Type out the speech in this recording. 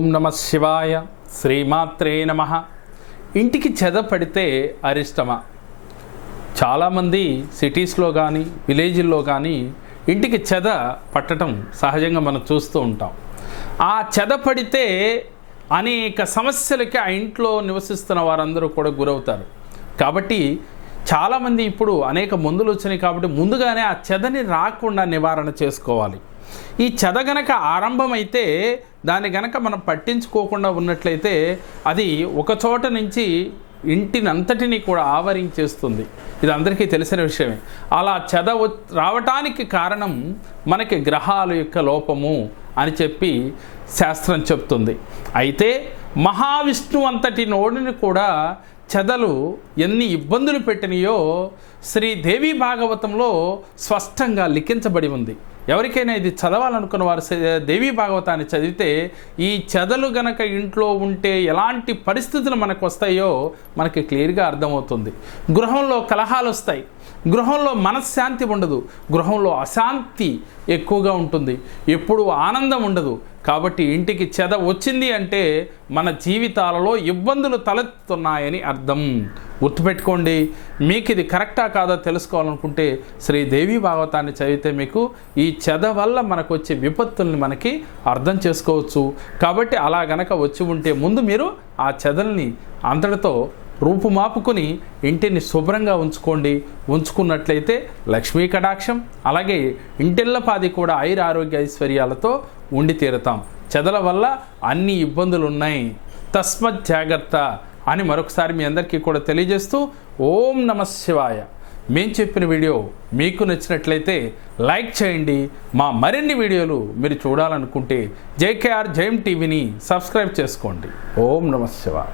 ఓం నమ శివాయ. శ్రీమాత్రే నమ. ఇంటికి చెద పడితే అరిష్టమా? చాలామంది సిటీస్లో కానీ విలేజ్ల్లో కానీ ఇంటికి చెద పట్టడం సహజంగా మనం చూస్తూ ఉంటాం. ఆ చెద పడితే అనేక సమస్యలకి ఆ ఇంట్లో నివసిస్తున్న వారందరూ కూడా గురవుతారు. కాబట్టి చాలామంది ఇప్పుడు అనేక మందులు వచ్చినాయి కాబట్టి ముందుగానే ఆ చెదని రాకుండా నివారణ చేసుకోవాలి. ఈ చెద గనక ఆరంభమైతే దాన్ని గనక మనం పట్టించుకోకుండా ఉన్నట్లయితే అది ఒక చోట నుంచి ఇంటినంతటినీ కూడా ఆవరించేస్తుంది. ఇది అందరికీ తెలిసిన విషయమే. అలా చెద రావటానికి కారణం మనకి గ్రహాల యొక్క లోపము అని చెప్పి శాస్త్రం చెప్తుంది. అయితే మహావిష్ణువు అంతటి నోడిని కూడా చెదలు ఎన్ని ఇబ్బందులు పెట్టినాయో శ్రీదేవి భాగవతంలో స్పష్టంగా లిఖించబడి ఉంది. ఎవరికైనా ఇది చదవాలనుకున్న వారు దేవీ భాగవతాన్ని చదివితే ఈ చెదలు గనక ఇంట్లో ఉంటే ఎలాంటి పరిస్థితులు మనకు వస్తాయో మనకి క్లియర్గా అర్థమవుతుంది. గృహంలో కలహాలు వస్తాయి, గృహంలో మనశ్శాంతి ఉండదు, గృహంలో అశాంతి ఎక్కువగా ఉంటుంది, ఎప్పుడు ఆనందం ఉండదు. కాబట్టి ఇంటికి చెద వచ్చింది అంటే మన జీవితాలలో ఇబ్బందులు తలెత్తున్నాయని అర్థం. గుర్తుపెట్టుకోండి. మీకు ఇది కరెక్టా కాదో తెలుసుకోవాలనుకుంటే శ్రీదేవి భాగవతాన్ని చదివితే మీకు ఈ చెద వల్ల మనకు వచ్చే విపత్తుల్ని మనకి అర్థం చేసుకోవచ్చు. కాబట్టి అలా గనక వచ్చి ఉంటే ముందు మీరు ఆ చెదల్ని అంతటితో రూపుమాపుకుని ఇంటిని శుభ్రంగా ఉంచుకున్నట్లయితే లక్ష్మీ కటాక్షం, అలాగే ఇంటిల్లపాది కూడా ఆరోగ్య ఐశ్వర్యాలతో ఉండి తీరుతాం. చెదల వల్ల అన్ని ఇబ్బందులు ఉన్నాయి, తస్మత్ జాగ్రత్త అని మరొకసారి మీ అందరికీ కూడా తెలియజేస్తూ ఓం నమ శివాయ. మేము చెప్పిన వీడియో మీకు నచ్చినట్లయితే లైక్ చేయండి. మా మరిన్ని వీడియోలు మీరు చూడాలనుకుంటే JKR జయం టీవీని సబ్స్క్రైబ్ చేసుకోండి. ఓం నమ శివాయ.